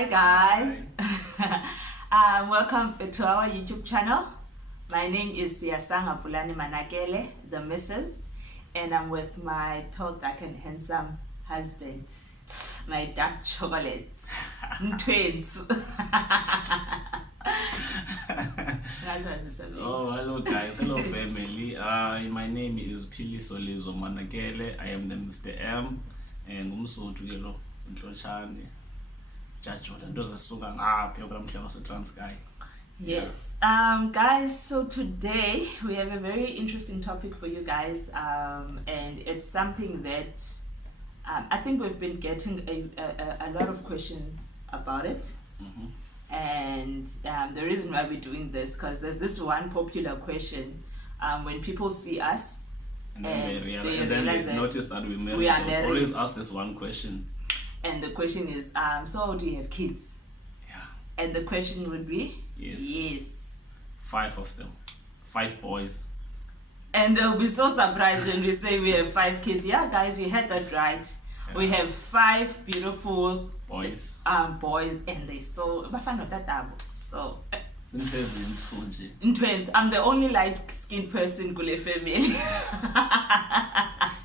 Hi guys. Welcome to our YouTube channel. My name is Siyasanga Fulani Manakele, the Mrs. And I'm with my tall, dark and handsome husband, my dark chocolates, twins. Oh, hello guys, hello family. My name is Pili Solizo Manakele. I am the Mr. M. And ngumsuthu ke lo Nhlotshane. Jajola ndoza suka ngapha yokulamhlaba seTranskei. Yes. Guys, so today we have a very interesting topic for you guys, and it's something that I think we've been getting a lot of questions about it. Mm-hmm. And the reason why we're doing this, because there's this one popular question when people see us And then they notice that we're married. We are married. Always ask this one question. And the question is, so do you have kids? Yeah. And the question would be, Yes. 5 of them. 5 boys. And they'll be so surprised when we say we have 5 kids. Yeah, guys, you heard that right. Yeah. We have 5 beautiful boys. Boys, and they so so. In twins. I'm the only light-skinned person in Kule family.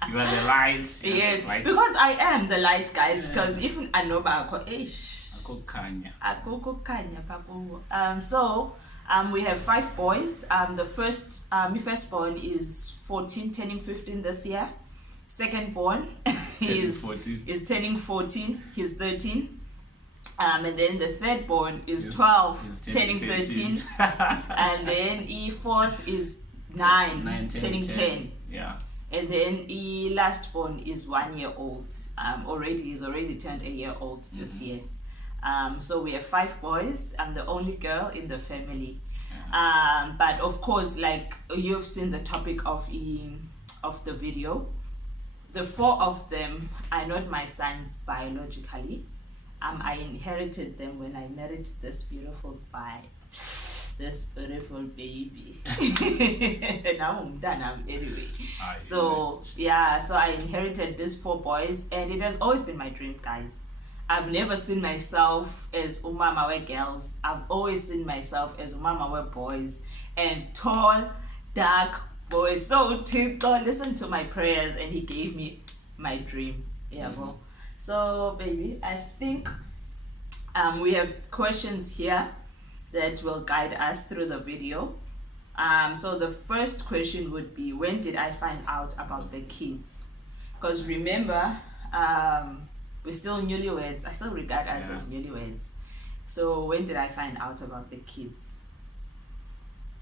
You are the light. Yes, light. Because I am the light, guys. Because if I know about we have 5 boys. The firstborn is 14, turning 15 this year. Secondborn is turning 14. He's 13. And then the thirdborn is 12, turning 13. And then fourth is 9 turning 10. Yeah. And then lastborn is 1 year old. He's already turned a year old this year. So we have 5 boys. I'm the only girl in the family. But of course, like you've seen the topic of the video, the 4 of them are not my sons biologically. I inherited them when I married this beautiful baby. Now I'm done anyway. So I inherited these 4 boys, and it has always been my dream, guys. I've never seen myself as umama we girls. I've always seen myself as umama we boys, and tall, dark boys. So Tito listened to my prayers, and he gave me my dream. Yeah, well. So baby, I think we have questions here that will guide us through the video. So the first question would be, when did I find out about the kids? Because remember, we're still newlyweds. I still regard us as newlyweds. So when did I find out about the kids?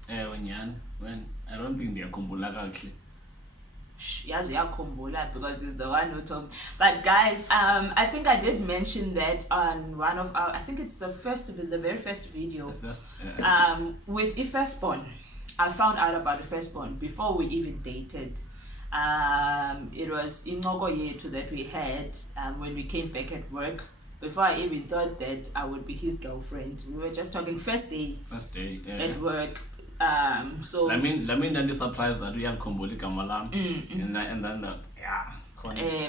When I don't think they're kumbula actually. Because he's the one who told me. But guys, I think I did mention that on one of our, I think it's the very first video. With the firstborn. I found out about the firstborn before we even dated. It was in Yetu that we had when we came back at work. Before I even thought that I would be his girlfriend. We were just talking first day at work. So I mean that is surprised that we are Komboli Kamalam and then that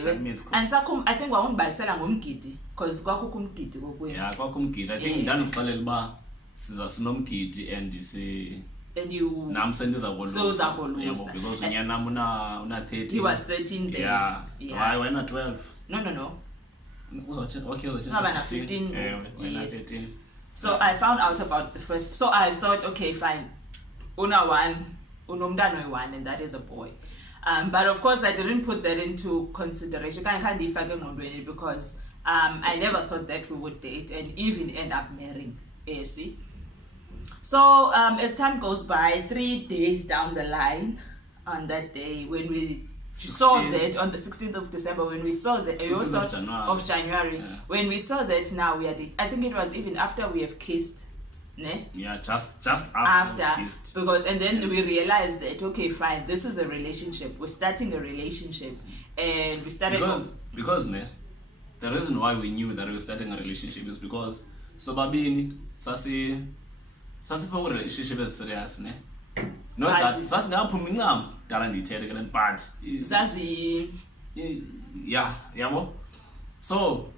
that means cool. And I think we won't buy ngomgidi because kwakukumgidi kokwenu. Yeah, kwakumgidi. I think ndaniqalela uba siza sinomgidi and you nam sendizabolusa because unyanam una 30. He was 13 then. Yeah. Why not 12? No. Okay, 15. Yes. 13. So I found out about the first. So I thought, okay, fine. Unomdano one, and that is a boy. But of course, I didn't put that into consideration. Because I never thought that we would date and even end up marrying. See. So as time goes by, 3 days down the line, on that day when we saw that on the 16th of December, when we saw that of January, when we saw that now we are I think it was even after we have kissed, ne? Yeah, just after we kissed. Because and then we realized that okay, fine, this is a relationship. We're starting a relationship, and we started because ne, the reason why we knew that we were starting a relationship is because Sobabini sasi for relationship is serious, ne. Not that that's not putting up but Zazi. So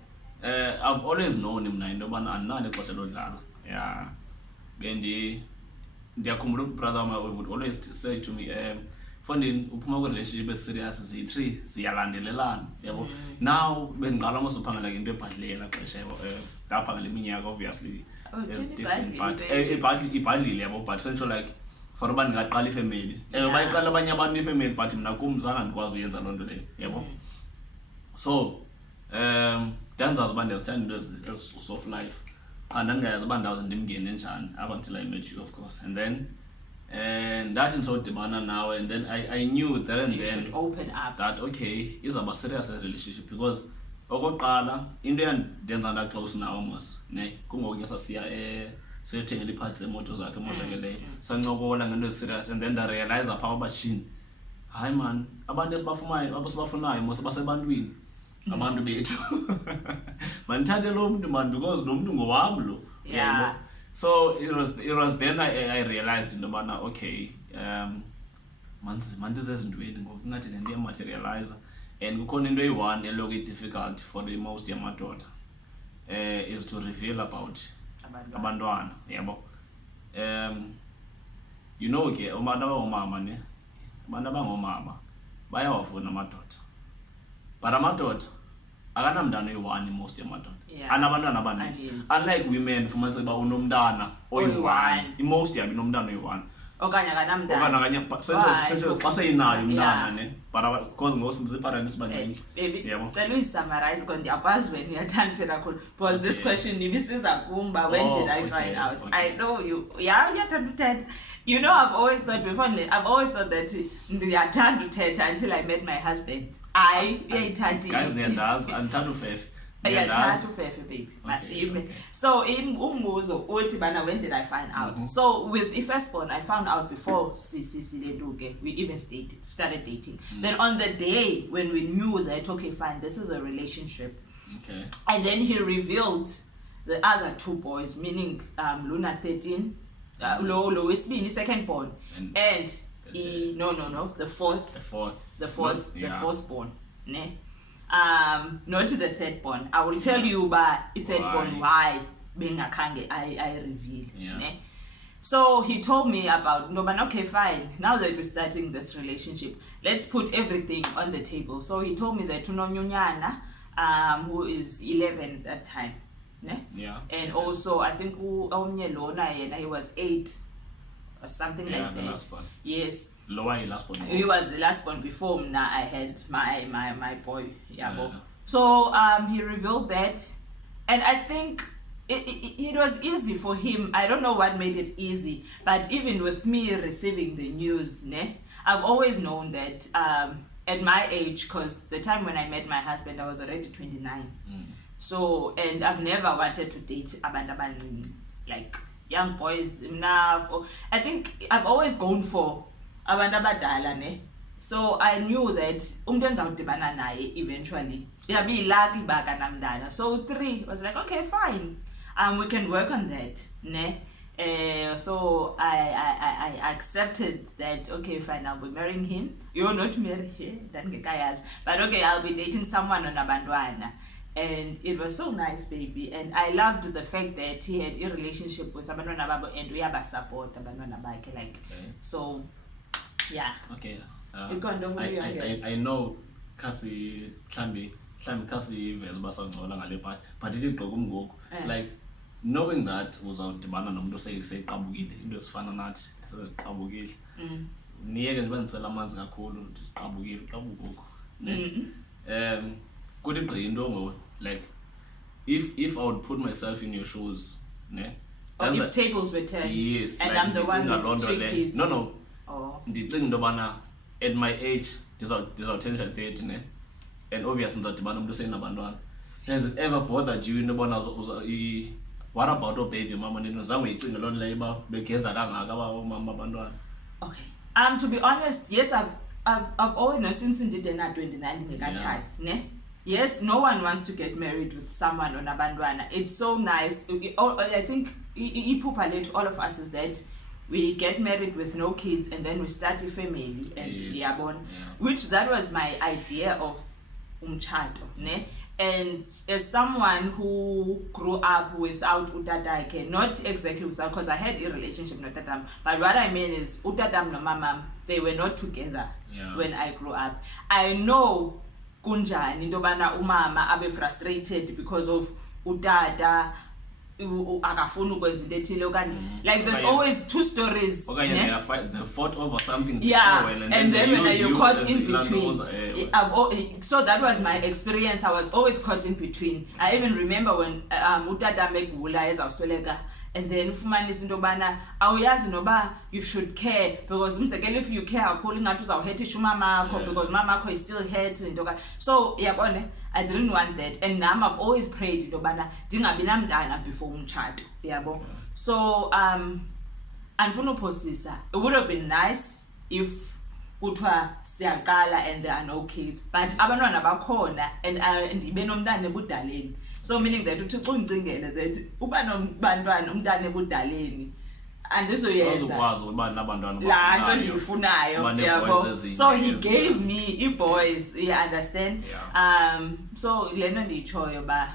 I've always known him into yobana andinalo ixesha lodlala. Yeah. Ndiyakhumbula brother would always say to me, Fondini uphuma kwi-relationship serious ziyi-3 ziyalandelelana, yabo. Now bendiqala mos uphangela into ebhadlileyo xesha ndaphangela iminyaka obviously is different, but ibhadlile yabo, but essentially like for uba ndingaqala ifamily bayiqala abanye abantu ifamily but mna kum zange ndikwazi uyenza loo nto leyo, yabo. So ndandizazi uba ndiyazithanda into ezi-soft life, qha ndandingayazi uba ndawuze ndimngene njani up until I met you, of course. And then ndathi ndisodibana nawe, and then I knew there and you then should open up that okay izawuba serious relationship, because okokuqala into eyandenza ndaclose nawe mos ne kungokunya sasiya siyothengela iiphathi zemoto zakhe emoshakeleyo, sancokola ngento eziserious, and then ndarealize apha abatshini, hayi man, abantu esibafunayo mos basebantwini, abantu bethu. Mandithathe lo mntu man, because lo mntu ngowam lo. Yeah. So it was then I realized into yobana okay, mandizezintweni ngoku ingathi le nto iyamaterialize, and kukhona into eyi-one eloko i-difficult for the most yamadoda is to reveal about abantwana, yabo. You know ke abantu abangomama ne, abantu abangomama bayawafuna amadoda, but amadoda akanamntana oyi-one most yamadoda, anabantwana abaninzi, unlike women fumanise uba unomntana oyi-one, most yabo inomntana oyi-one okanye akanamntana xa seyinayo umntana ne, but because ngosiziparents bancinci. Baby, cela uyisummarize because ndiyakwazi wena uyathanda uthetha kakhulu, because this question ibisiza kumba, when did I find out? I know you, uyathanda uthetha. You know, I've always thought that ndiyathanda uthetha until I met my husband. Uyayithanda guys, niyandazi andithanda ufefe. Yathanda ufefe baby, masime. So umbuzo uthi bana, when did I find out? So with iFirstborn I found out before we even started dating. Then on the day when we knew that okay fine, this is a relationship, okay, and then he revealed the other 2 boys, meaning Luna 13, Lo isibini, second born, and the fourth born, ne? Not the third born. I will tell you about the third born why being a kange I reveal. Ne? So he told me about okay fine, now that we're starting this relationship, let's put everything on the table. So he told me that Tunonyunyana, who is 11 that time. Ne? Yeah. And also I think he was 8 or something like that. Last one. Yes. Lower last one. He was the last one before now I had my boy. Yeah. So he revealed that, and I think it was easy for him. I don't know what made it easy, but even with me receiving the news, ne, I've always known that at my age, because the time when I met my husband, I was already 29. So, and I've never wanted to date abantu like young boys now. I think I've always gone for abantu abadala, ne. So I knew that umuntu endizawudibana naye eventually yabi lucky bakanamdala. So 3 was like okay fine, we can work on that, ne. So I accepted that okay fine, I'll be marrying him. You're not married here, but okay, I'll be dating someone on abantwana. And it was so nice, baby. And I loved the fact that he had a relationship with abantwana babo and we have a support abantwana bakhe, like so yeah. Okay. I know kasi mhlambi kasi iveze basangcola ngale part, but ithi gqoka umgogo, like knowing that uzawudibana nomuntu seyiqabukile, into ezifana nathi eseziqabukile, niyeke nje bandisela amanzi kakhulu ndiqabukile qabugogo, ne. Kuthi gqi into like if I would put myself in your shoes, ne, or if tables were turned, yes, and like, I'm the one with 3 kids. No. Ndicinga into yobana at my age ndizawuthenja 30, ne, and obviously ndizawudibana umuntu osenabantwana. Has it ever bothered you into yobana what about baby mama nento zange uyicinge loo nto leyo uba begeza kangaka abamama abantwana? Okay, to be honest, yes, I've always known since ndide na 29 ndingekatshati, ne. Yes, no one wants to get married with someone on abantwana. It's so nice. I think iphupha lethu, all of us, is that we get married with no kids and then we start a family and yabon, which that was my idea of umtshato, ne. And as someone who grew up without utatakhe, not exactly without, because I had a relationship with tatam, but what I mean is utatam no mamam, they were not together when I grew up. I know kunjani into bana umama abe frustrated because of utata akafuna ukwenza into ethile okanye like there's always two stories they fought over something and then when you're caught in between so that was my experience. I was always caught in between. I even remember when utata megula ezawusweleka and then ufumanisa into bana awuyazi noba you should care because umzekelo if you care kakhulu ngathi uzawuhethisha umama akho because mama akho is still hurt into ka so yabona I didn't want that, and now I've always prayed into bana dingabi namntana before umtshato yabo. So andifuna uphosisa, it would have been nice if kuthiwa siyaqala and there are no kids, but abantwana bakhona and ndibe nomntana ebudaleni. So meaning that uThixo ungicingele that uba nobantwana umntana ebudaleni andizoyenza laa nto ndiyifunayo yabo. So he gave me boys, you understand? So le nto ndiyitshoyo ba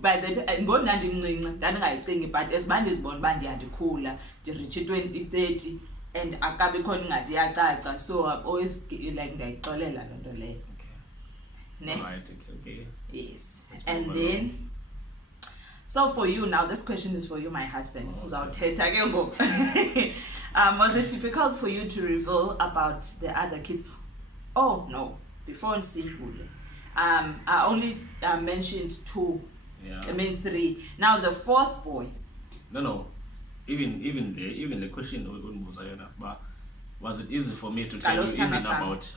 by that ngona ndimncinci ndandingayicingi but as bandizibona uba ndiyandikhula ndiriche 2030 and akabe khona ingathi iyacaca, so I've always like ndiyayixolela loo nto leyo. Okay. Yes. And then so for you now, this question is for you, my husband. Was it difficult for you to reveal about the other kids? Oh no, before Nsihule. I only mentioned 2. I mean 3. Now the 4th boy. No. Even the question was it easy for me to tell you even about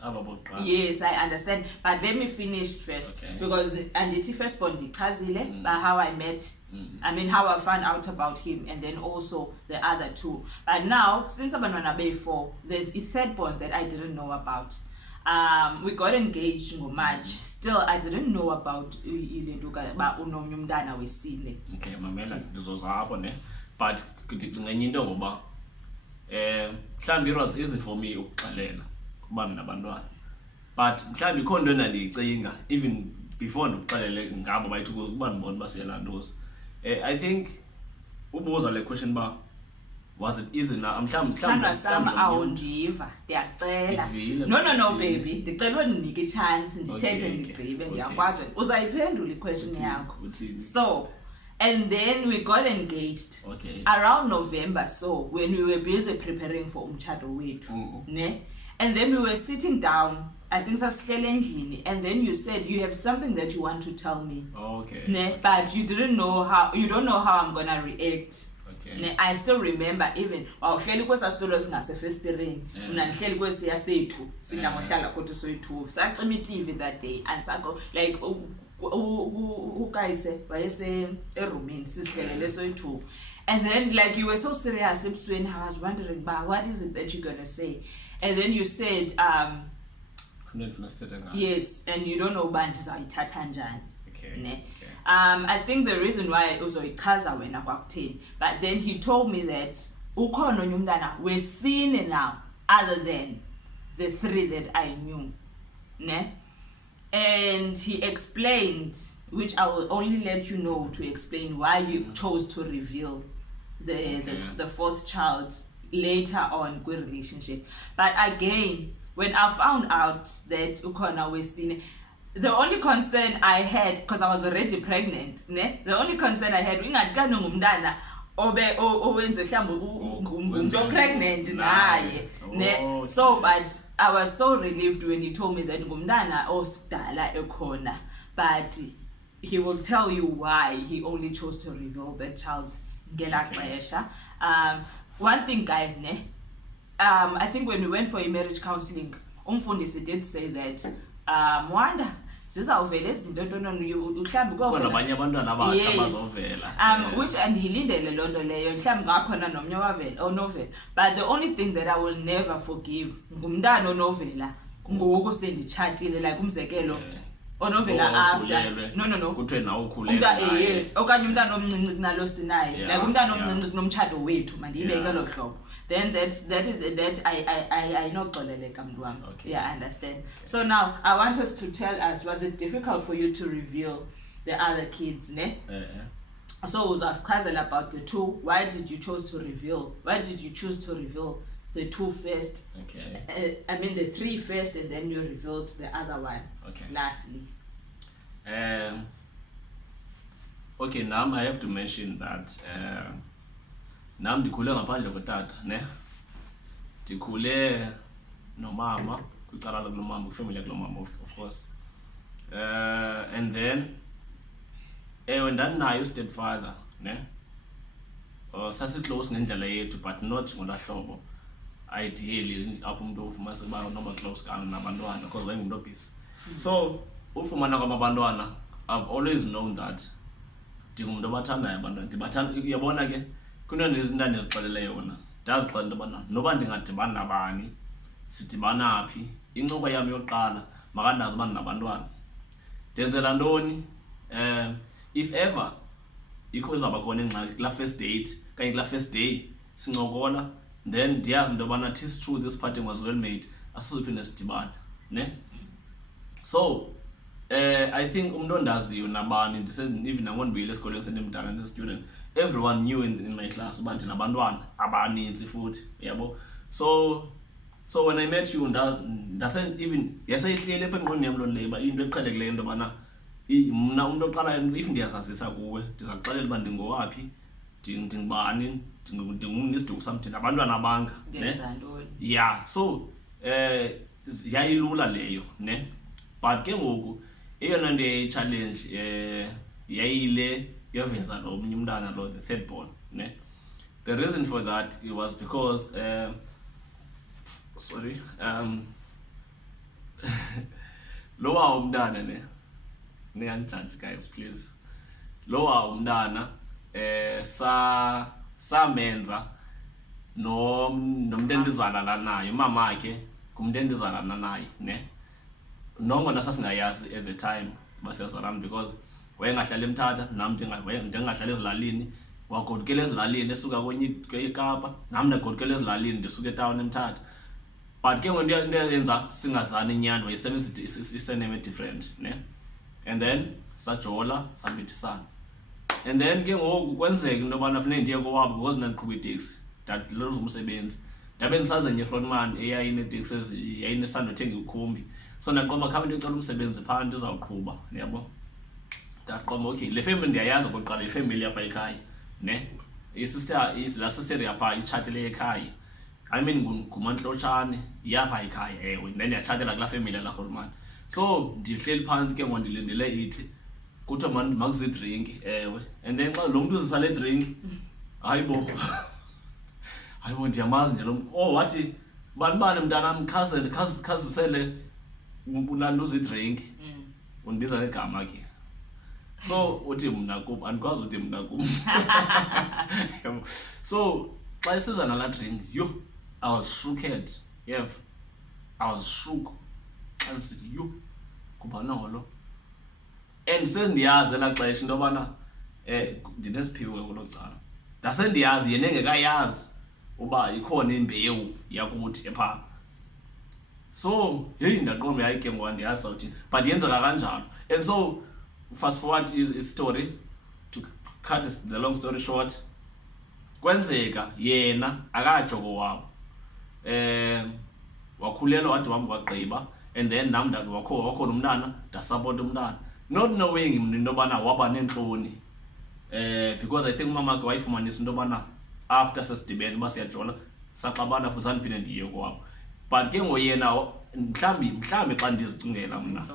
Yes, I understand. But let me finish first. Okay. Because Anditi first bondi Kazile, by how I met, I mean how I found out about him, and then also the other 2. But now, since Abanwana Bay 4, there's a 3rd bond that I didn't know about. We got engaged in March. Still, I didn't know about unomnyumdana wesine. Okay, mamela ngizozapho but ngicinganye into ngoba mhlambi it was easy for me ukuxelela kuba mina abantwana, but mhlambi ikhona into endandiyicinga even before ndikuxelele ngabo bayithi kuba ndibona baselandosi. I think ubuza le question ba was it easy na mhlambi awundiva ndiyacela no baby ndicela undinike ichance ndithethe ndigqibe ndiyakwazi uzayiphendula iquestion yakho. So and then we got engaged around November, so when we were busy preparing for umtshato wethu ne, and then we were sitting down, I think sasihlele endlini, and then you said you have something that you want to tell me ne, but you don't know how I'm gonna react. I still remember even wawuhleli kwesa sitolo singasefestireni mina ndihleli kwesiya sethu sidla ngohlala kodwa soyi2 sacima iTV that day and sako like ukayise wayese eroomini sihlelele soyi2, and then like you were so serious ebusweni. I was wondering what is it that you're gonna say, and then you said yes, and you don't know uba ndizayithatha njani. I think the reason why uzoyichaza wena kwakutheni, but then he told me that ukhona onye umntana wesine now other than the 3 that I knew ne, and he explained, which I will only let you know to explain why you chose to reveal the 4th child later on in relationship. But again, when I found out that ukhona wesine, the only concern I had, because I was already pregnant, ne? The only concern I had, ingathi ngumntana owenze mhlawumbe pregnant naye ne. So but I was so relieved when he told me that ngumntana osidala ekhona, but he will tell you why he only chose to reveal that child ngela xesha. One thing guys ne, I think when we went for a marriage counseling, umfundisi did say that Mwanda sizawuvela izinto mhlawumbi konabanye abantwana abatsha bazovela which andiyilindele loo nto leyo mhlawumbi ngakhona nomnye onovela, but the only thing that I will never forgive ngumntana onovela ngoku senditshatile, like umzekelo onovela after no kuthiwe nawo ukhulelwe yes okanye umntana omncinci kunalo sinaye like umntana omncinci kunomtshado wethu mandiyibeke lo hlobo then that I noxoleleka mntu wami. Yeah, I understand. So now I want us to tell us, was it difficult for you to reveal the other kids, ne? So uzasichazela about the two. Why did you choose to reveal the two first? Okay. I mean the three first, and then you revealed the other one. Okay. Lastly. Okay, now I have to mention that nam ndikhule ngaphandle kotata, ne? Ndikhule nomama, kwicala lakulomama, kwifamily yakulomama, of course. And then ndandinayo stepfather, ne? Sasi-close ngendlela yethu, but not ngolaa hlobo. Ideally, apho umuntu ufumana uba noba close kana nabantwana, because wayengumntu obhizi. So, ufumana kwamabantwana, I've always known that ndingumuntu obathandayo abantwana. Uyabona ke, kunento ndandizixelele yona. Ndazixelela into yobana noba ndingadibani nabani, sidibana phi, incoko yam yokuqala makandazi uba ndinabantwana. Ndenzela ntoni? If ever ikho izawuba khona ingxaki kulaa first date kanye kulaa first day sincokola, then ndiyazi into yobana tis true this parting was well made, asizophinde sidibane, ne? So I think umntu ondaziyo nabani even nangondibuyile esikolweni sendimdala ndisi-student, everyone knew in my class uba ndinabantwana abanintsi futhi, yabo. So when I met you, yaseyihleli apha engqondweni yam loo nto leyo uba into eqhelekileyo into yobana mna umntu oqalayo if ndiyazazisa kuwe ndizakuxelela uba ndingowaphi, ndingubani, ndingumnisiduko sam, ndinabantwana abanga, ne? Yeah, so yayilula leyo, ne? But ke ngoku eyona nto challenge yayile yaveza lo omnye umntana lo, the third born, ne? The reason for that it was because lowa umntana, ne? Niyandijudge guys please. Lowa umntana samenza nomntu endizalana naye, umama wakhe ngumntu endizalana naye, ne? Nongona sasingayazi at the time basezalana, because wayengahlala eMthatha nam ndingahlala ezilalini, wagodukela ezilalini esuka kweyiKapa, nam ndagodukela ezilalini ndisuka etawuni eMthatha. But ke ngoku into eyenza singazani inyani wayesebenzisa isename different, ne? And then sajola samithisana, and then ke ngoku kwenzeka into yobana funeke ndiye kowabo because ndandiqhuba iteksi, ndaloza umsebenzi, ndabe ndisazenye ifrontman eyayineeteksi yayinesandothenga ikhumbi. So ndaqomba khabe ndicela umsebenzi phaa ndizawuqhuba, yabo. Ndaqomba okay, le family ndiyayazi okokuqala, ifamily apha ekhaya, ne? La sister yapha itshatele ekhaya, I mean nguMantlotshane yapha ekhaya, ewe, then ndiyachatela kulaa family laRhulumani. So ndihleli phantsi ke ngoku ndilindele ithi kuthiwa makuzidrink, ewe, and then xa lo mntu uzisa le drink, hayibo ndiyamazi nje lo mntu, wathi banibane mntanam khazisele unanto uzidrink, undibiza ngegama ke. So uthi mna kum, andikwazi uthi mna kum. So xa isiza nalaa drink, I was shooked, I was shook. And said, kuba nolo. And sendiyazi elaa xesha into yobana ndinesiphiwo kuloo cala. Ndasendiyazi yena engekayazi uba ikhona imbewu yakuthi ephaa. So ndaqomba hayi ke ngoku andiyazi sawuthini, but yenzeka kanjalo. And so fast forward is story, to cut the long story short, kwenzeka yena akajoko wabo, wakhulelwa wade wahamba wagqiba, and then nam wakhona umntana ndasupport umntana, not knowing into yobana waba neentloni, because I think umama wakhe wayifumanisa into yobana after sesidibene uba siyajola saxabana futhi sandiphinde ndiye kwabo. But ke ngoyena mhlawumbi xa ndizicingela mna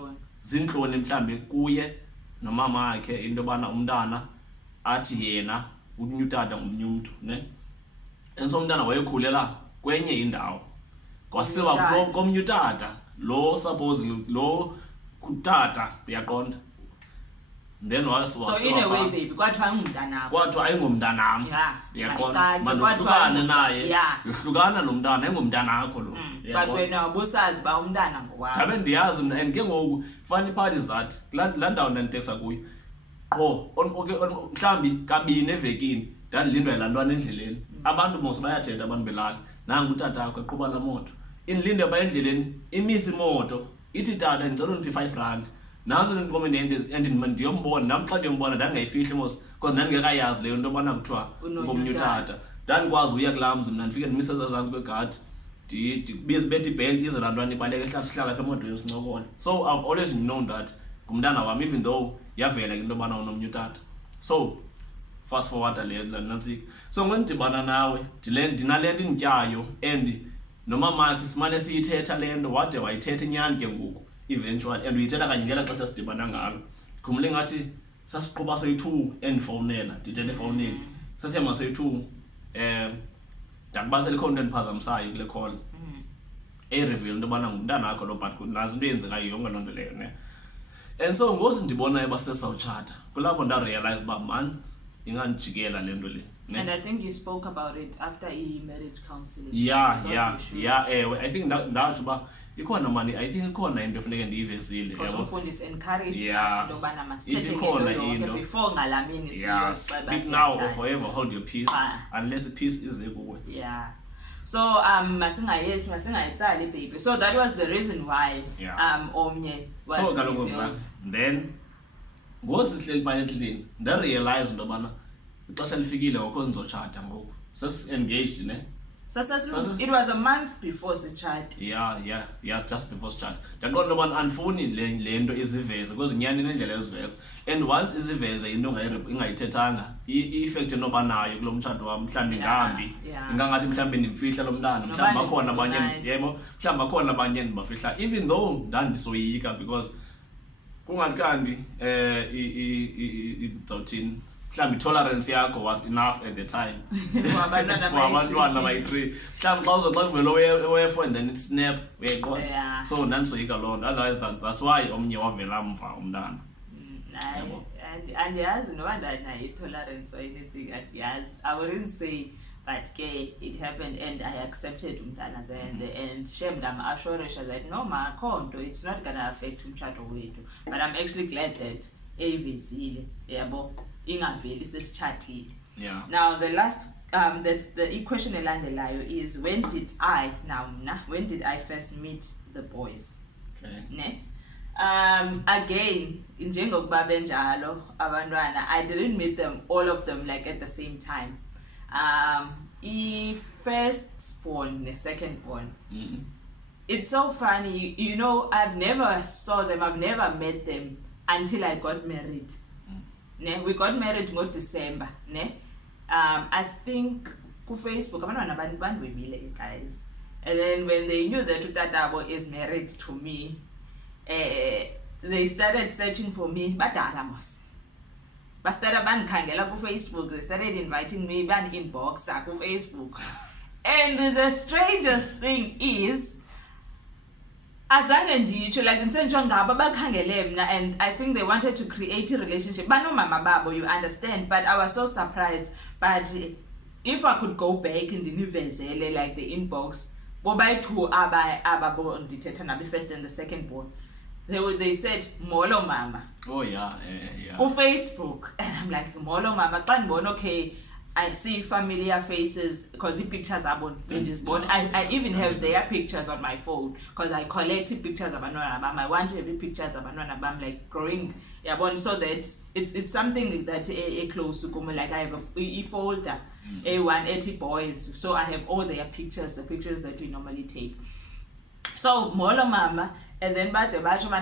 zintloni mhlawumbi kuye nomama wakhe into yobana umntana athi yena unye utata ngomnye umntu, ne? And so umntana wayekhulela kwenye indawo, kwasiwa komnye utata lo suppose lo kutata, uyaqonda. Then so in a way baby kwathiwa ayingumntanakho, kwathiwa ayingumntanam, uyaqonda, mandohlukane naye, yohlukana nomntana, ayingumntanakho lo, but wena wabusazi ba umntana ngowakho. Ngabe ndiyazi mina and ke ngoku funny part is that la ndawo ndanditexa kuyo qho mhlambi kabini evekini ndandilindwa yilantwana endleleni abantu mos bayathetha abantu belala nangu utata akho eqhuba la moto indilinde ba endleleni imisi imoto ithi tata ngicela uniphi 5 rand nazo lenkomo ndiyombona namxa ndiyombona ndangayifihli mos because ndandingekayazi leyo into bana kuthiwa ngomnye utata ndandikwazi uya kulamzi mina ndifike ndimise ezantsi kwegadi bethi bhel ize laa ntwana ibaleka ehlala sihlala apha emotweni sincokola. So I've always known that ngumntana wam even though yavela into yobana unomnye utata. So fast forward le nantsika so ngondibana nawe ndinale nto indityayo and nomamakhe simane siyithetha le nto wade wayithetha inyani ke ngoku eventually and uyithetha kanye ngela xesha sidibana ngalo khumle ngathi sasiqhuba soyi-2 endifowunela ndithethe efowuneni sasihamba soyi-2 ndakubasela ikhona into endiphazamisayo kule call reveal into yobana ngumntana wakho lo but nazi into eyenzekayo yonke loo nto leyo ne. And so ngoku ndibonayo basesawutshata kulapho ndarealize uba man ingandijikela le nto le. And I think you spoke about it after marriage counseling. Yeah. I think ndatsho uba ikhona mani I think ikhona into efuneke ndiyivezile yabo. Umfundisi encouraged us into yobana masithethe ikhona into before ngalamini siyoseba speak now or forever hold your peace unless peace is kuwe. Yeah. So masingayitsali baby. So that was the reason why omnye was so kaloku then ngosihleli pha endlini ndarealize into yobana ixesha lifikile ngokho ndizotshata ngoku sesi-engaged ne. It was a month before sichat. Yeah, just before sichat. Ndaqonda into yobana andifuni le nto iziveze because inyani nendlela eziveza and once iziveze into ingayithethanga i-effect enoba nayo kulo mtshato wam mhlawumbi ngambi ingangathi mhlawumbi ndimfihla lo mntana mhlawumbi bakhona abanye yebo mhlawumbi bakhona abanye ndibafihla even though ndandisoyika because kungathi kanti ndizawuthini mhlawumbi tolerance yakho was enough at the time for abantwana bayi-3 mhlawumbi xa kuvela owefo and then it snap uyayiqonda so ndandisoyika loo nto otherwise that's why omnye wavela mva umntana. Andiyazi noba ndanayo i-tolerance or anything andiyazi I wouldn't say but it happened and I accepted umntana there and the end shame ndama-assurisha that no ma akho nto it's not gonna affect umtshato wethu but I'm actually glad that eyivezile yabo ingaveli sesichatile. Now the last the question elandelayo is when did I first meet the boys? Ne? Again njengokuba benjalo abantwana I didn't meet them all of them like at the same time. First born ne second born. It's so funny, you know, I've never met them until I got married. We got married in December. I think on Facebook, guys. And then when they knew that Utadabo is married to me, they started searching for me. But started bankangela ku Facebook. They started inviting me ban inbox ku Facebook. And the strangest thing is, azange nditsho like ndisentshwa ngabo bakhangele mna and I think they wanted to create a relationship banomama babo you understand but I was so surprised but if I could go back ndinivezele like the inbox bobayi-2 ababo ndithetha nabo first and the second born they said molo mama ku Facebook and I'm like molo mama xa ndibona okay I see familiar faces because the pictures are born. I even have their pictures on my phone because I collect pictures of Anwana Bam. I want to have pictures of Anwana Bam like growing. So that it's something that a close to come. Like I have a folder, A180 boys. So I have all their pictures, the pictures that we normally take. So molo mama. And then but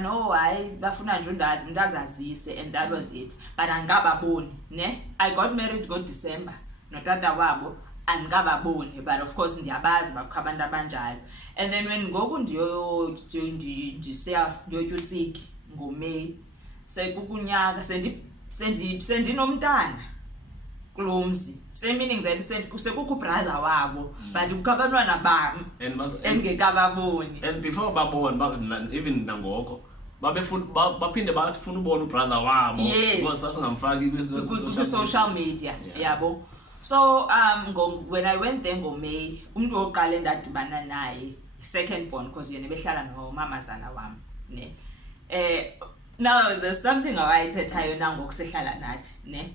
no I bafuna nje ndazazise and that was it but angababoni ne I got married December notata wabo angababoni but of course ndiyabazi bakho abantu abanjalo and then when ngoku ndisiya ndiyotyutsiki ngoMay sekukunyaka sendinomntana kulomzi meaning that sekukho brother wabo but ukabantwana bam engekababoni and before babona even nangoko baphinde bafuna ubona ubrother wabo because sasingamfaki ku social media yabo so when I went there ngoMay umuntu oqala endadibana naye second born because yena behlala nomamazala wami ne. Now there's something awayithethayo nangokusehlala nathi ne.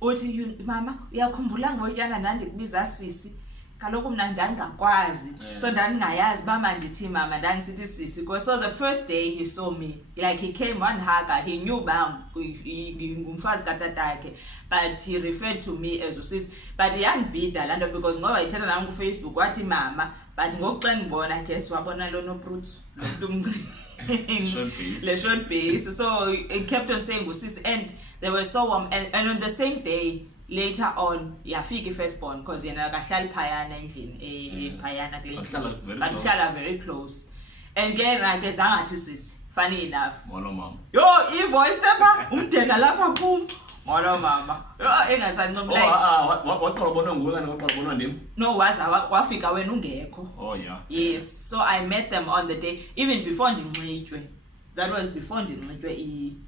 Uthi mama uyakhumbula ngoyana nandi kubiza sisi kaloku mina ndangakwazi so ndandingayazi ba mandithi mama ndandisithi sisi because so the first day he saw me like he came one hugger he knew ba ngumfazi katatakhe but he referred to me as usisi but yangibida lando because ngoba ithetha nami ku Facebook wathi mama but ngokuxa ngibona guess wabona lo nopruthu lo muntu the short base so it kept on saying usisi and they were so warm and on the same day later on yafika firstborn because yena akahlali phayana endlini phayana kule bahlala very close and ke zangathi sisi funny enough molo mama yo ivoice sepha umdena lapha kum molo mama yo engasancomla waqala bona nguwe kanti waqala bona ndim no wafika wena ungekho oh yeah yes so I met them on the day even before ndinxitywe. That was before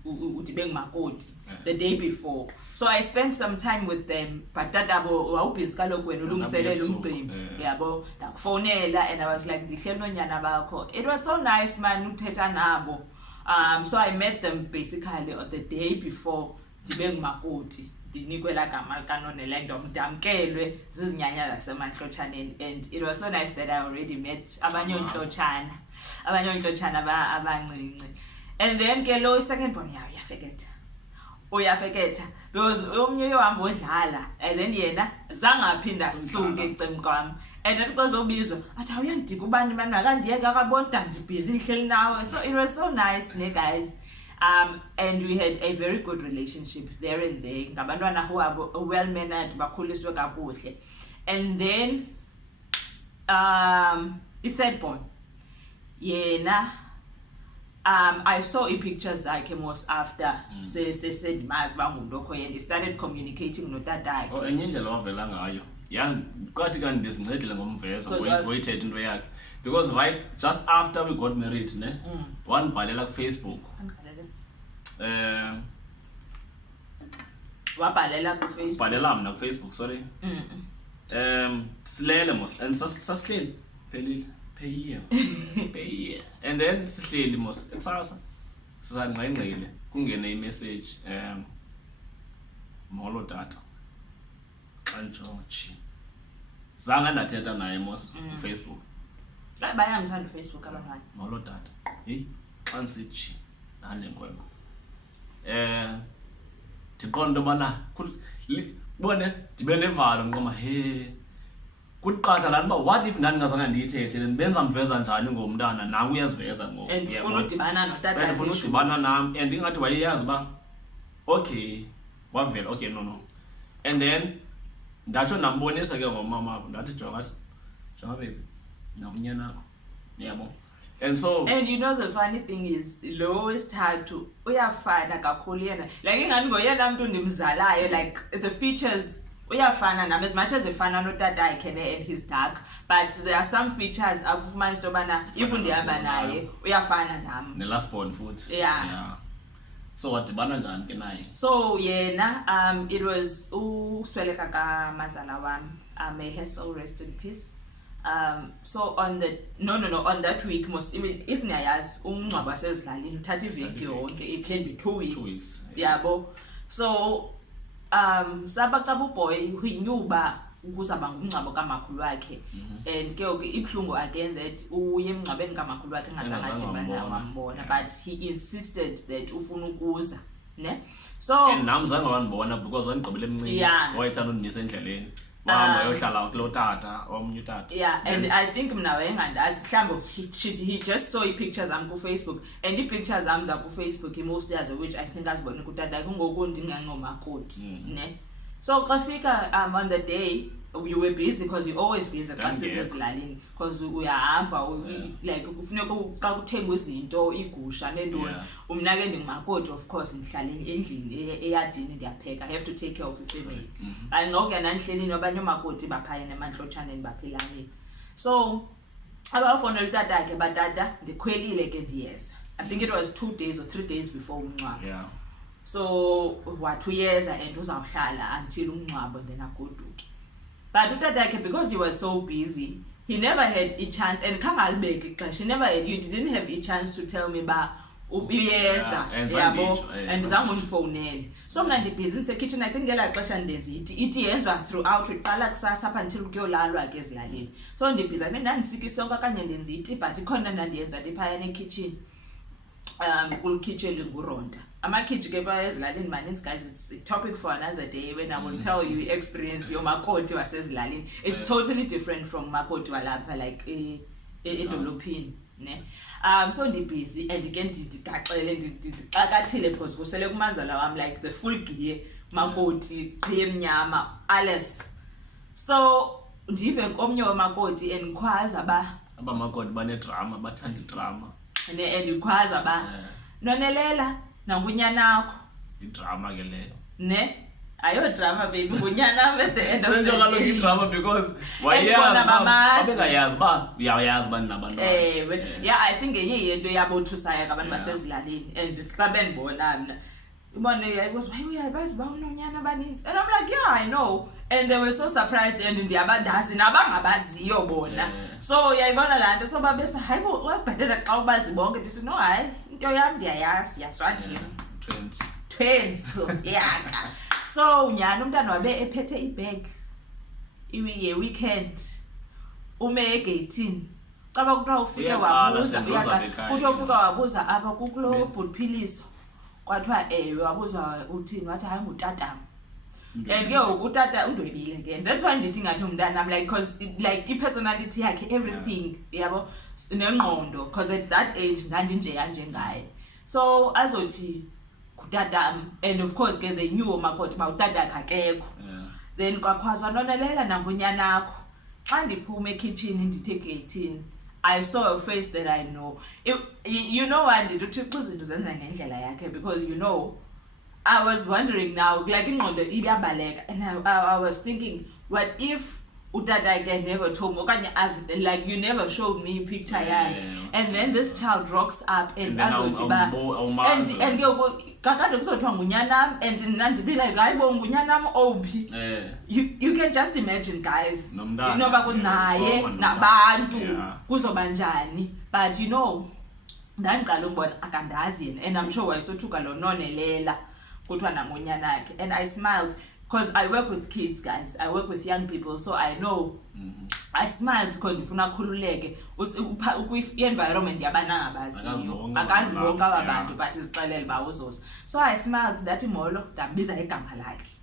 udibe ngumakoti the day before so I spent some time with them but tatabo wawubhizi kaloku wena ulungiselela umcimbi yabo ndakufonela and I was like ndihle nonyana bakho. It was so nice man uthetha nabo so I met them basically on the day before ndibe ngumakoti ndinikwe la gama kanonela ndomdamkelwe zizinyanya zasemanhlotshaneni and it was so nice that I already met abanye onhlotshana abancinci and then ke lo second born uyafeketha because omnye yohamba odlala and then yena zangaphinda suke ecem kwami and athi xozobizwa athi awuyandika ubani manje akandiyeke akabona ndibhizi nihleli nawe so it was so nice ne guys. And we had a very good relationship there and there. Ngabantwana who are well mannered, bakhuliswe kakuhle. And then the third born. Yena I saw pictures zakhe most after said mas bangumlokho and he started communicating notata yakhe. Oh enye indlela wavela ngayo. Kwathi kanti ndisincedile ngomvezo ngoyithetha into yakhe because right just after we got married ne wanibhalela ku Facebook wabhalela ku Facebook bhalela mina ku Facebook sorry silele mos and sasihleli phelile pay and then sihleli mos eksasa sizangqengqele kungene imessage molo tata kanjochi zanga ndathetha naye mos ku Facebook bayamthanda Facebook abanye molo tata hey xa nsithi nale nkwekho ndiqonda bana bone ndibe nevalo nqoma he kuqatha lana ba what if ndingazange ndiyithethe benza mveza njani ngomntana nangu uyaziveza ngoku ufuna udibana notata ufuna udibana nami and ingathi wayeyazi ba okay wavela okay no and then ndatsho nambonisa ke ngomama ndathi jonga baby nakunyana yabo. And so and you know the funny thing is lowest Tatu uyafana kakhulu yena like ingani ngoyena muntu ndimzalayo like the features uyafana nami as much as efana notata yakhe and he's dark but there are some features afumana istobana even ndihamba naye uyafana nami the last born futhi yeah. So wadibana njani ke naye? So yena it was usweleka ka mazala wami may his soul rest in peace. So on the on that week most even if niyayazi umngcwabo wasezilalini uthatha iveki yonke it can be 2 weeks yabo so sabacaba uboy uyinyuba ukuzaba ngumngcwabo kamakhulu wakhe and ke ibhlungu again that uye emngcwabeni kamakhulu wakhe engazange wambona but he insisted that ufuna ukuza ne so and nami zange wanibona because wanigqibela emncane wayethanda undimisa endleleni wahamba yohlala kulo tata omnye utata and I think mina wayengandazi mhlambe he just saw pictures zami ku Facebook and pictures zami za ku Facebook most years which I think azibone kutata kungoku ndingangomakoti ne so kafika on the day you were busy because you always busy xa sisezilalini because uyahamba like kufuneka xa kuthenga izinto igusha nentoni umna ke ndingumakoti of course ndihlala endlini eyadini ndiyapheka I have to take care of the family and ngokuya nandihlelini abanye omakoti baphayene emanhlotshaneni baphelani so abafonela utata yakhe batata ndikhwelile ke ndiyeza I think it was 2 days or 3 days before umncwabo so wathi uyeza and uzawuhlala until umncwabo then agoduke. But utata yakhe because he was so busy he never had a chance, and kangalibeki ixesha, he never had, you didn't have a chance to tell me ba uyeza yabo and zange undifowunele. So mna ndibhizi ndisekitchen, I think ngelaa xesha ndenza iti yenziwa throughout, iqala kusasa apha until kuyolalwa ke ezilalini. So ndibhizi, I think ndandisikisonke okanye ndenza iti, but ikhona ndandiyenza ndiphayana ekitchen, kulkitchen linguronda. Amakhitshi ke pha ezilalini maninzi, guys, it's a topic for another day when I will tell you experience yomakoti wasezilalini. It's totally different from makoti walapha like edolophini, ne. So ndibhizi and ke ndikaxele ndixakathile because kusele kumazala wam like the full gear makoti qhiya emnyama alles. So ndive komnye wamakoti and khwaza ba abamakoti banedrama, bathanda idrama, ne, and khwaza ba Nonelela nangunyanakho idrama ke leyo, ne. Ayo drama baby, ngunyana at the end of the day. Drama because wayazi ba uyayazi bani nabantwana. Yeah, I think enye yento yabothusayo abantu basezilalini, and xa benibona mna ibone I was, why uyabazi ba unonyana abaninzi, and I'm like, yeah, I know, and they were so surprised, and ndiyabandazi nabangabaziyo bona. So uyayibona laa nto, so babesa hayibo wabhetele xa ubazi bonke. Ndithi no, hayi into yam ndiyayazi, yaswathi twins yeah. So unyana umntana wabe ephethe ibag weekend ume egate caba kuthiwa ufike wabuza kuthiwa ufika wabuza apha kukulo bhutphiliso kwathiwa ewe wabuza uthini, wathi hayi ngutatam. And ke utata undwebile ke, that's why ndithi ngathi umntana, I'm like, because like i-personality yakhe everything yabo nengqondo, because at that age ndandinje kanje ngaye. So azothi kutatam, and of course ke they knew umakoti ba utata akekho. Then kwakhwazwa Nonelela nangunyanakho. Xa ndiphuma ekitchen ndithe gate, I saw a face that I know. You know what, ndithi izinto zenza ngendlela yakhe, because you know I was wondering now, like ingqondo iyabaleka, and I was thinking, what if utata again never told me, like you never showed me a picture yakhe, and then this child rocks up and azothi ba and kakade kusothiwa ngunyanam, and nandibe like hayibo ngunyanam ophi. You can just imagine, guys, inoba kunaye nabantu kuzoba njani. But you know ndandiqala ukubona akandazi yena, and I'm sure wayesothuka lo Nonelela kuthiwa nangunyanakhe, and I smiled. Because I work with kids, guys. I work with young people, so I know. I smiled because ndifuna khululeke. I-environment yabana abaziyo. Akazi bonke aba bantu but izixelele ba uzozo. So I smiled, ndathi molo, ndambiza igama lakhe.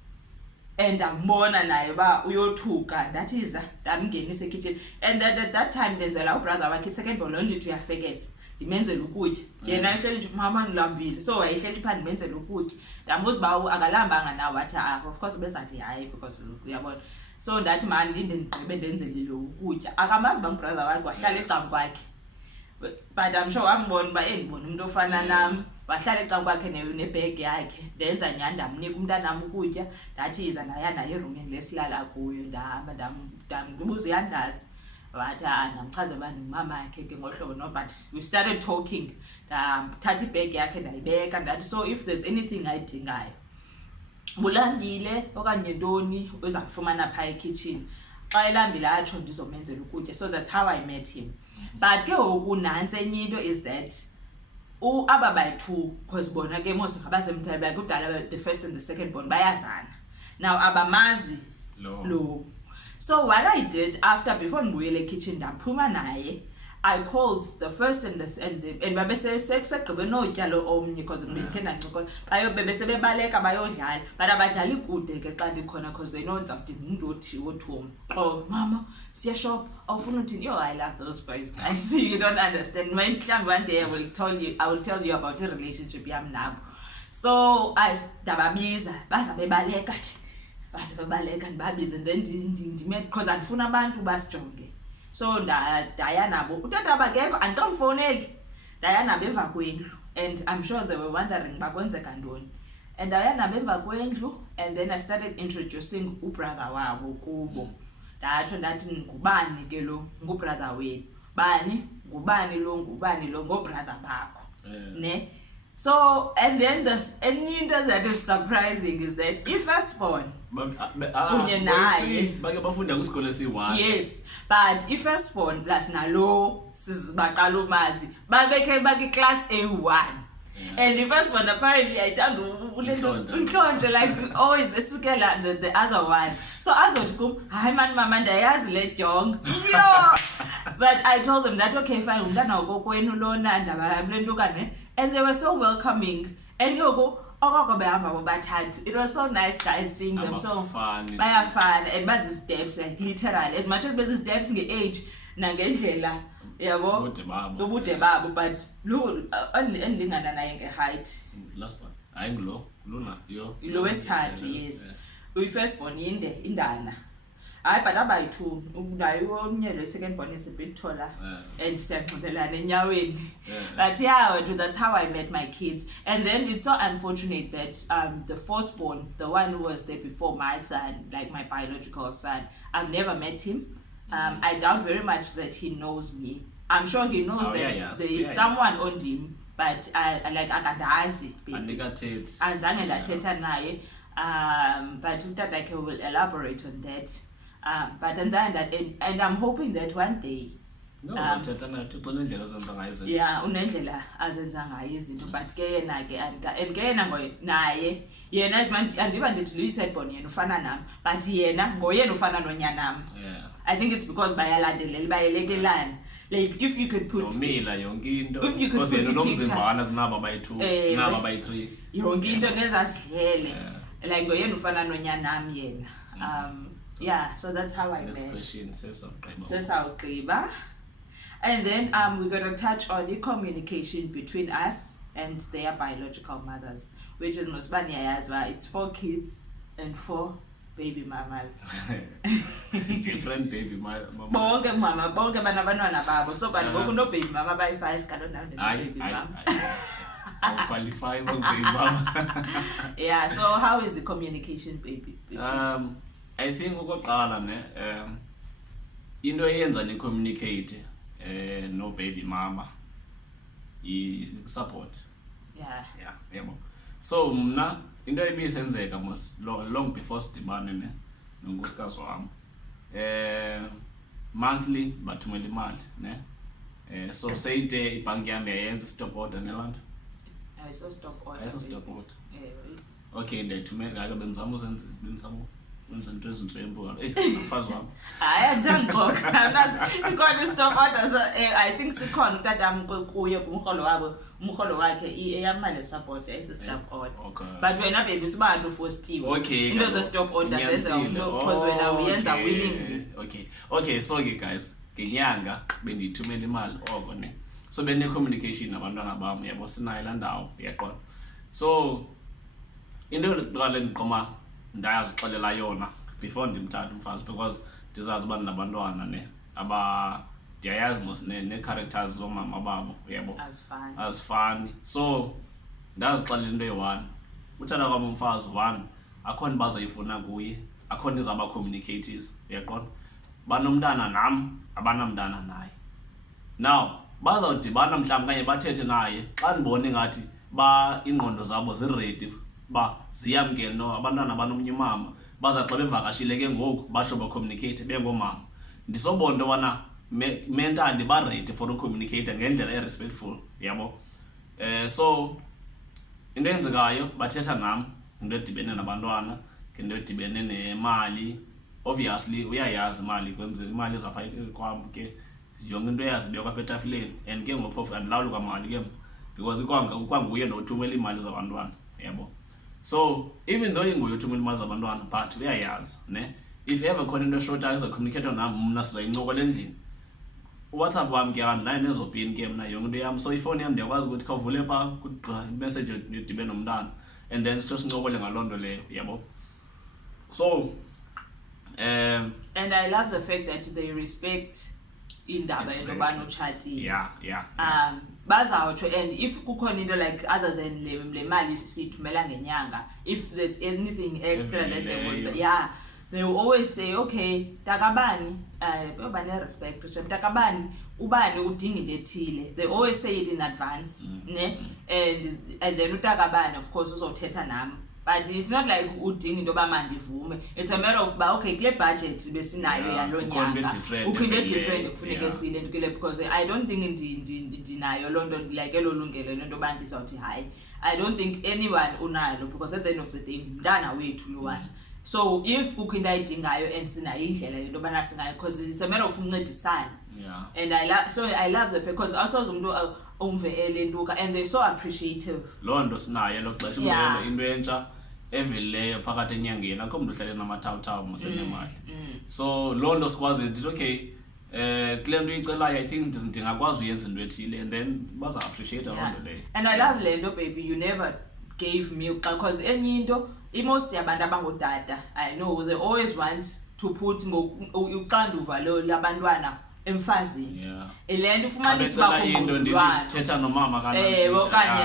And ndambona naye ba uyothuka, ndathi iza, ndamngenisa ekitchen. And at that time ndenzela ubrother wakhe second born, ndithi uyafeketha. Ndimenzela ukutya, yena ehleli nje mama ndilambile, so wayehleli pha ndimenzela ukutya. Ndambuza uba akalambanga na, wathi of course besathi hayi because uyabona. So ndathi mani linde ndigqibe ndenzelile ukutya. Akamazi uba brother wakhe wahlala ecam kwakhe, but I'm sure wambona uba ndibona umuntu ofana nam, wahlala ecam kwakhe nebag yakhe. Ndenza nyani ndamnika umntanam ukutya, ndathi iza ndaya naye erumini lesilala kuyo, ndahamba ndambuza uyandazi. Wathi ndamchaza uba ndingumama yakhe ke ngohlobo, no, but we started talking. Thatha ibag yakhe ndayibeka, ndathi so if there's anything ayidingayo bulambile okanye ntoni uza kufumana phaa ekitchen, xa elambile atsho ndizomenzela ukutya. So that's how I met him. But ke ngoku nantsi enye into is that aba bayi-two, because bona ke most abasemthaya like udala the first and the second born bayazana. Now abamazi lo. So what I did before ndibuyele ekitchen ndaphuma naye, I called the first and babesegqibe notyalo omnye because bendikhe ndancokola bebesebebaleka bayodlala, but abadlali kude ke xa ndikhona because they know ndizawudinga umntu othuma. Oh mama siyashop, awufuna uthini? Yo, I love those boys. I see you don't understand. One day I will tell you about the relationship yam nabo. So ndababiza baza bebaleka ke, basebaleka ndibabize, and then ndimet because andifuna abantu basijonge. So ndaya nabo, utata abakekho andikamfowuneli, ndaya nabo emva kwendlu, and I'm sure they were wondering bakwenzeka ntoni. And ndaya nabo emva kwendlu, and then I started introducing ubrother wabo kubo. Ndatsho ndathi ngubani ke lo, ngubrother wenu. Bani ngubani lo, ngobrother bakho, ne. So, and then and that is surprising is that i-firstborn kunye naye bake bafunda kwisikole esi-1. yes, but i-firstborn plus nalo sizibaqala umazi babekhe class A1. And the first one apparently I turned like always esukela the other one. So azothi kum, hayi man mama ndayazi le jong. But I told them that okay fine, umntana kokwenu lona ndaba le ntukane, and they were so welcoming. And yoko okoko behamba bobathathu. It was so nice guys seeing them. So bayafana and bazi steps like literally as much as bazi steps nge-age nangendlela. Yabo ubude babo, but endlingana naye nge-height. Last one hayi ngulo luna yo lowest height, yes. Uyi-firstborn yinde indana hayi but abayi-2 naye omnye lo secondborn is a bit taller and siyanxibelana enyaweni. But yeah, that's how I met my kids. And then it's so unfortunate that the fourthborn, the one who was there before my son, like my biological son, I've never met him. I doubt very much that he knows me. I'm sure he knows that there is someone on him, but like akandazi. Azange ndathetha naye. But utatake will elaborate on that. But and I'm hoping that one day yeah, unendlela azenza ngayo izinto, but ke yena ke and ke yena naye yena andiba ndithi lo-thirdborn yena ufana nami, but yena ngoyena ufana nonyanam. I think it's because bayalandelela bayelekelana. Like if you could put mila yonke into, if you could put nomzimbana kunaba bayi-2 naba bayi-3 yonke into nezasidlele like ngoyena ufana nonyanam yena. Yeah, so that's how I met. Sesawugqiba. And then we're going to touch on the communication between us and their biological mothers, which is Nosbani Ayazwa. It's 4 kids and 4 baby mamas. Different baby mamas. Bonke mama, bonke banabantwana babo. So but no baby mama by 5 cannot have the baby mama. Qualify for baby mama. Yeah, so how is the communication baby? I think okokuqala ne into eyenza ni communicate no baby mama I support. Yeah, yebo. So mna into ebisenzeka mos long before sidibane ne nonkosikazi wami monthly bathumela imali ne so sayide ibhanki yami yayenza stop order nelanda stop order. Okay, ndayithumela ngaka benzama uzenza into ezintswembu mfazi wami. Hayi andangixoka ikhona stop order. So I think sikhona utatam kuye kumrholo wabo, umrholo wakhe eyamali support stop order. But wena baby sibantu fostiwe into ze stop order zenza because wena uyenza willingly. Okay, so ke guys ngenyanga bendiyithumela imali oko ne, so bene communication nabantwana bam yabo sinayo la ndawo yaqona. So into yokuqala endiqoma ndayazixelela yona before ndimthatha umfazi, because ndizazi uba nabantwana ne ndiyayazi mos ne-characters zomama babo yabo azifani. So ndazixelela into eyi-1, uthanda kwam umfazi 1 akho nto bazayifuna kuye, akho nto izaba-communicators uyaqona. Banomntana nam abanamntana naye. Now bazawudibana mhlawumbi kanye bathethe naye xa ndibone ngathi ingqondo zabo ziredi ba ziyamkele no abantwana banomnye umama baza xa bevakashile ke ngoku basho ba-communicate bengomama. Ndisobona into yobana mentally ba-ready for ucommunicate ngendlela e-respectful yabo. So into eyenzekayo bathetha nam into edibene nabantwana, into edibene nemali. Obviously uyayazi imali kwenza imali ezapha kwam ke yonke into eyazibekwa apha etafileni, and ke ngophofu andilawuli kwamali ke because kwanguye nothumela imali zabantwana yabo. So even though inguye othumela imali zabantwana but uyayazi ne, if ever khona into eshota ezocommunicate nam mna sizayincokola endlini. WhatsApp wami ke andinayo nezopini ke mna yonke into yam, so ifoni yam ndiyakwazi ukuthi khawuvule phaa kugqa imessage yodibene nomntana and then sitho sincokole ngaloo nto leyo yabo. So and I love the fact that they respect indaba yobana utshatile. Yeah. Bazawutsho, and if kukhona into like other than le mali siyithumela ngenyanga, if there's anything extra that they will they will always say, okay, takabani, respect, takabani, ubani udinga into ethile. They always say it in advance, ne? And then utakabani, of course, uzothetha nami. But it's not like udinga into yoba mandivume. It's a matter of okay, kule budget besinayo yalo nyanga. Ukhinde different kufuneka silent kule, because I don't think ndinayo loo nto like elo lungelo into yoba ndizawuthi hayi. I don't think anyone unalo, because at the end of the day mntana wethu lo one. So if ukhinde ayidingayo and sinayo indlela into yoba singayo, because it's a matter of uncedisana. And I love the fact, because also umuntu umve elentuka and they're so appreciative. Loo nto sinayo elo xesha into entsha eveleyo phakathi enyangeni akho mntu uhlale namathawuthawu masenyamahle. So loo nto sikwazi ndithi okay kule nto uyicelayo I think ndingakwazi uyenza into ethile, and then baza appreciate loo nto leyo. And I love le nto, baby, you never gave milk, because enye into most yabantu abangootata I know they always want to put uxanduva lo labantwana emfazini. Le nto ufumanisa uba kumbuzulwana thetha nomama kanti okanye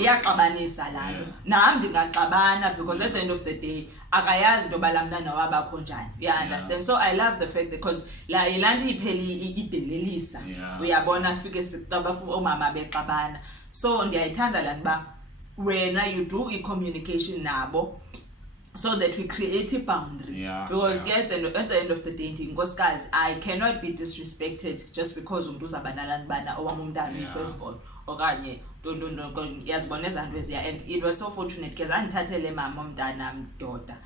iyaxabanisa laa nto. Nam ndingaxabana, because at the end of the day akayazi into yoba laa mntana wabakho njani. You understand? So I love the fact that, because laa nto ipheli idelelisa, uyabona fike oomama bexabana. So ndiyayithanda laa nto uba wena you do i-communication nabo, so that we create a boundary. Because at the end of the day, guys, I cannot be disrespected just because umuntu uzabanalana bana owami umntana first born okanye yazibona ezanto eziya. And it was so fortunate because andithathele mama umntana mdoda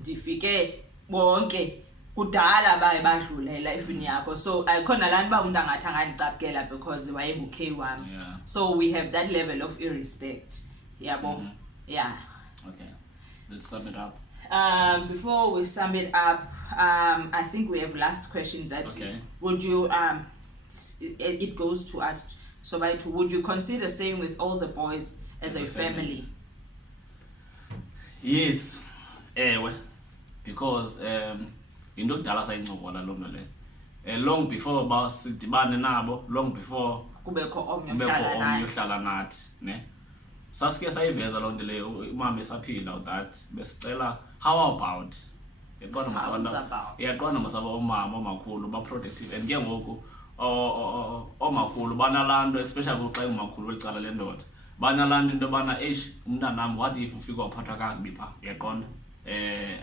ndifike bonke kudala baye badlulela efini yakho. So ayikhona lana uba umuntu angathi angandicapukela because wayengu-K wami. So we have that level of irrespect. Okay, let's sum it up. Before we sum it up, I think we have last question that would you it goes to us. So would you consider staying with all the boys as a family? Yes, because into kudala sayincokola lo nto le. Long before basidibane nabo, long before kubekho omnye ohlala nathi, ne? Sasike sayiveza loo nto leyo umama esaphila that besicela how about yaqonda masaba omama omakhulu ba-protective, and ke ngoku omakhulu banalaa nto, especially xa ingumakhulu welicala lendoda, banalaa nto into yobana umntanam what if ufike waphathwa kakubi phaa, uyaqonda.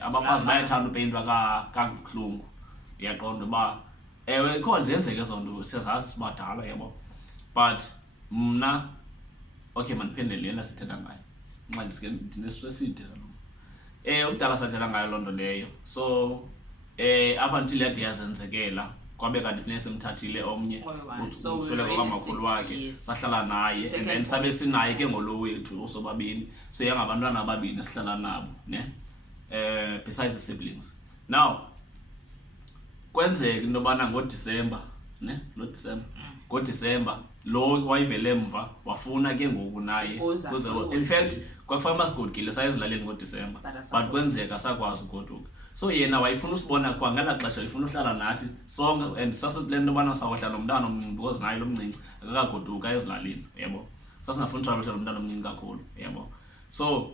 Abafazi bayathanda upeyintwa kabuhlungu, uyaqonda uba ewe kho ziyenzeka ezo nto, siyazazi sibadala, yabo. But mna okay mandiphendele lena sithetha ngayo nxa ndisike ndinesu eside kaloku. Ukudala sathetha ngayo loo nto leyo. So up until yade yazenzekela kwabe kanti funeke simthathile omnye usweleka kwamakhulu wakhe, sahlala naye, and then sabe sinaye ke ngolo wethu osobabini. So yangabantwana ababini sihlala nabo, ne? Besides the siblings. Now kwenzeka into yobana ngoDisemba, ne? ngoDisemba lo wayivele emva wafuna ke ngoku naye kuze in fact kwakufanele sigodukile sayezilaleni ngoDisemba, but kwenzeka sakwazi ugoduka. So yena wayifuna usibona kwangala xesha, wayifuna uhlala nathi sonke, and saseplane into yobana sawuhlala nomntana omncinci because naye lo mncinci akakagoduka ezilalini, yabo. Sasingafuna uhlala nomntana omncinci kakhulu, yabo. So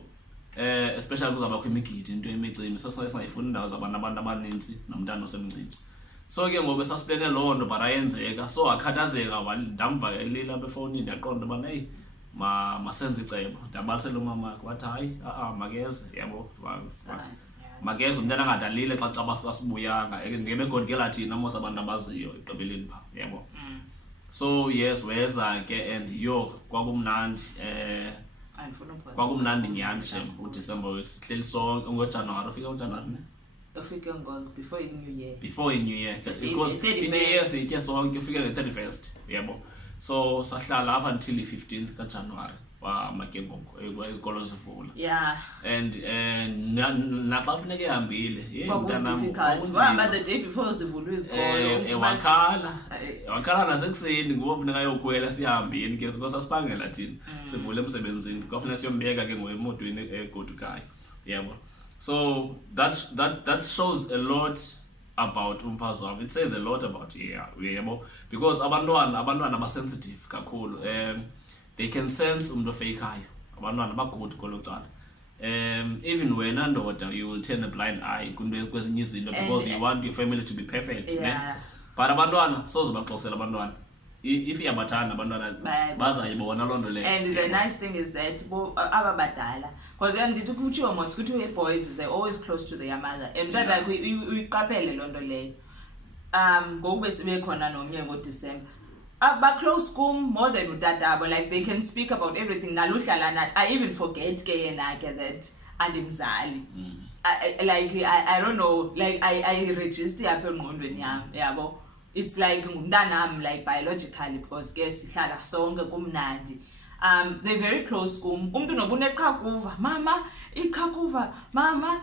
especially kuzawubakho imigidi into emicimbi, sasingayifuna indawo zabantu abaninzi nomntana osemncinci. So ke ngoba sasiplane loo nto but ayenzeka, so wakhathazeka, ndamvakelela apha efowunini ndiyaqonda uba hey masenze icebo. Ndabalisela umamakhe wathi hayi makeze, yabo, makeze umntana angadalile xa caba sikasibuyanga ngebegodukela thina mos abantu abaziyo egqibeleni phaa, yabo. So yes weza ke, and kwakumnandi kwakumnandi nyhani shem uDisemba sihleli sonke ngoJanuwari, ufika uJanuwari ne? Before the new year, because in the year sitye sonke ufike nge-31st, yabo. So sahlala up until the 15th kaJanuwari wamakengoku izikolo zivula. And naxa funeke ehambile the day before zivulwe izikolo wakhala nasekuseni ngoba funeka ayokhwela sihambile ke because sasibangela thina sivule emsebenzini kwafuneka siyombeka ke ngoemotweni egodukayo, yabo. So that shows a lot about umfazi wami. It says a lot about yebo, because abantwana ba-sensitive kakhulu. They can sense umuntu ofeyikhayo, abantwana bagood kolocala, even when ndoda you will turn a blind eye kwezinye izinto because you want your family to be perfect, yeah. ne? But abantwana soze baxoxela abantwana. If iyabathanda abantwana bazayibona loo nto leyo. And the nice thing is that ababadala, because then ndithi kutshiwo mos kuthi boys they're always close to their mother, and that like uyiqaphele loo nto leyo. Ngoku besibe khona nomnye ngoDecember close kum more than utatabo, like they can speak about everything. Naluhlala nathi, I even forget ke yena ke that andimzali. I don't know, like I register apha engqondweni yam, yabo. It's like ngumntanam, like biologically, because ke sihlala sonke kumnandi. They're very close kum. Umntu noba uneqhakuva, mama, iqhakuva, mama.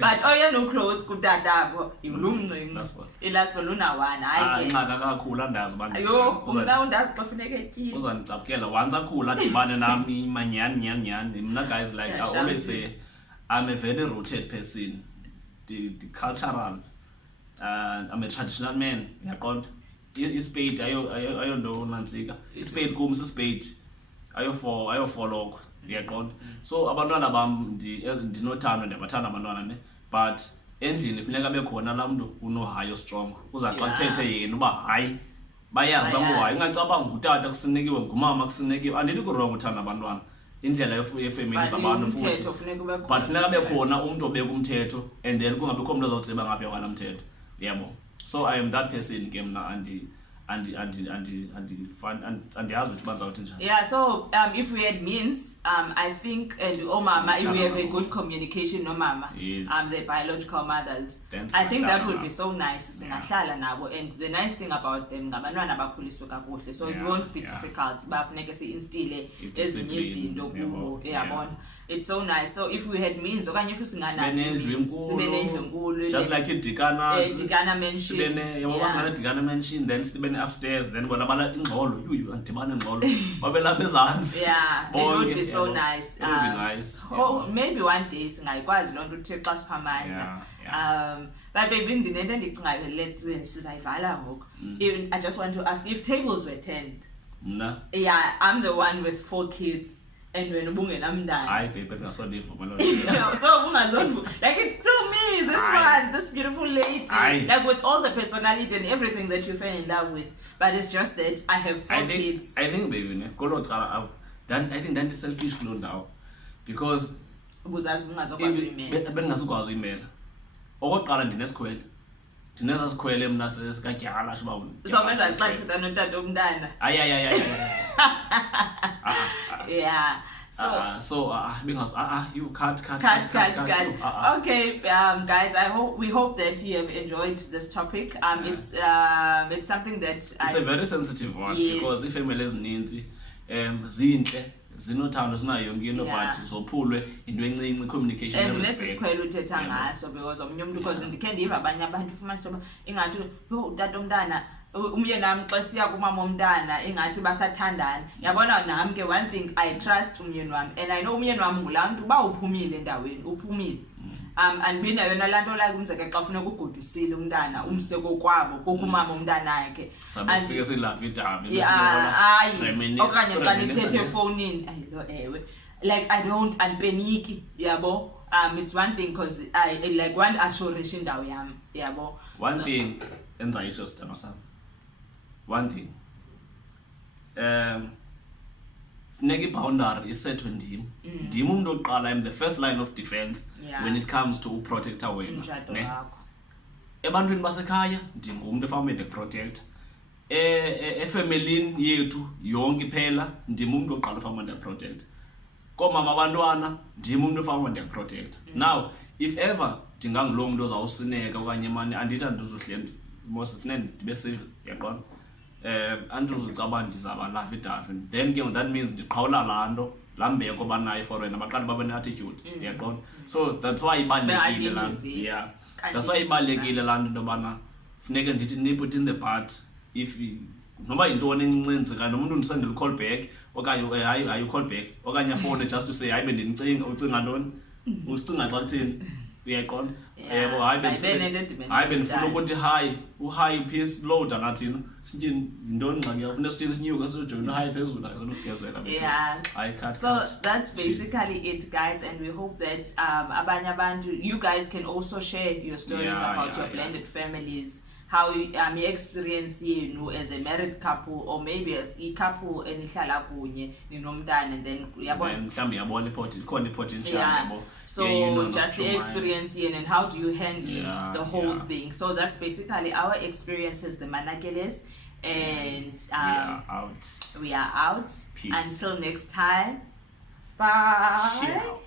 But oyena close kutatabo, yilumncinci. Ilaspo luna one. Inxaka kakhulu andazi abantu. Yo, umna undazi xa funeka etyile. Uzandicaphukela once akhula adibane nami manyani. Mna guys, like I always say, I'm a very rooted person. The cultural, I'm a traditional man. Uyaqonda? Ispade ayonto nantsika. Ispade kum sispade. Ayofollow. Uyaqonda? So abantwana bam ndinothando ndiyabathanda abantwana ne, but endlini funeka bekhona laa mntu unohayi strong. Uza xa kuthethe yena uba hayi bayazi bamuhayi. Ingacabanga ngutata kusinekiwe, ngumama kusinekiwe. Andithi kurong uthanda abantwana. Indlela yefamily zabantu futhi. But funeka bekhona umntu obeka umthetho, and then kungabikho umntu ozawutsiba ngapha kwala mthetho. Yabo. So I am that person ke mna andiyazi ukuthi banzawuthi njani. Yeah, so if we had means, I think mama, if we have a good communication no mama, yes. The biological mothers, I think that would be so nice. Singahlala nabo, and the nice thing about them ngabantwana abakhuliswe kakuhle, so it won't be difficult. Bafuneka si-instille ezinye izinto kubo, uyabona. It's so nice. So if we had means, okanye if singanazo, just like Dikana mentioned, Dikana mentioned, then sibene upstairs, then balabala ingxolo, andibane ingxolo, babelapha ezantsi. Yeah, it would be so nice. It would be nice. Maybe one day singayikwazi loo nto uthe xa sipha amandla. But baby, ndinento endicingayo let's sizayivala ngoku. I just want to ask, if tables were turned. Mna? Yeah, I'm the one with 4 kids. And when ubungenamntana. Hayi babe, ngasondiva manje. So ungazondiva. Like it's still me, this beautiful lady. Like with all the personality and everything that you fell in love with. But it's just that I have 4 kids. I think baby, I think that is selfish clone now. Because ubuzazi ungazokwazi uyimela. Bengingazukwazi uyimela. Okokuqala ndinesikhwele. Ndinezasikhwele mna sikadyala shiba. So menza xa ndithetha notata omntana. Yeah. So you cut. Okay, guys, we hope that you have enjoyed this topic. It's something that it's a very sensitive one, yes. Because ifamily ezininzi zinhle zinothando zinayo yonke into, but zophulwe into encinci communication and nesisikhwele uthetha ngaso, because omnye umuntu, because ndikhe ndiva abanye abantu ufumanisa uba ingathi utata omntana umyeni nami xa siya kumama omntana ingathi basathandana. Yabona nami ke one thing, I trust umyeni wami, and I know umyeni wami ngulaa mntu uba uphumile endaweni uphumile. Andibinayo nalaa like umzeke xa funeka ugodusile umntana umse kokwabo kokumama omntana yakhe. Sabisike silava idabi. Okanye xa nithethe efowunini ayilo ewe. Like I don't andipeniki, yabo. It's one thing because I like one assurance indawo yami, yabo. One thing endizayitsho sidama sam. One thing. Funeka i-boundary isethwe ndim. Ndim umntu oqala, I'm the first line of defense when it comes to uprotector wena. Ebantwini basekhaya ndingumntu efamele protect. Efamilini yethu yonke iphela ndim umntu oqala efamele protect. Komama abantwana ndim umntu efamele protect. Now if ever ndingangulo mntu ozawusineka okanye mani andithi andizuhle most funeka ndibe civil, yaqona. Andizocaba ndizaba lava idafi, then ke that means ndiqhawula laa nto laa mbeko banayo for wena baqale babe ne-attitude, yaqona. So that's why ibalulekile laa nto. Yeah, that's why ibalulekile laa nto into yobana funeka ndithi nip it in the butt. If noba yintoni encinci enzekayo nomuntu ndisendele call back okanye hayi call back okanye afone just to say hayi bendinicinga ucinga ntoni usicinga xa kuthini. Uyaqonda? Yeah. Yebo, hayi By then, ended hayi benifuna done. ukuthi high peace load ngathina. Sithini ntoni ngxaki yafuna sithini sinyuka sojoyina high phezulu akuzogezela. Yeah. I can't. So that's basically it, guys, and we hope that abanye abantu, you guys can also share your stories about your blended families, how your experience yenu as a married couple, or maybe as a couple enihlala kunye ninomntana, and then mhlawumbe yabona ikhona i-potential yabo. So just the experience and how do you handle the whole thing. So that's basically our experience as the Manakeles, and we are out. Peace. Until next time, bye. Ciao.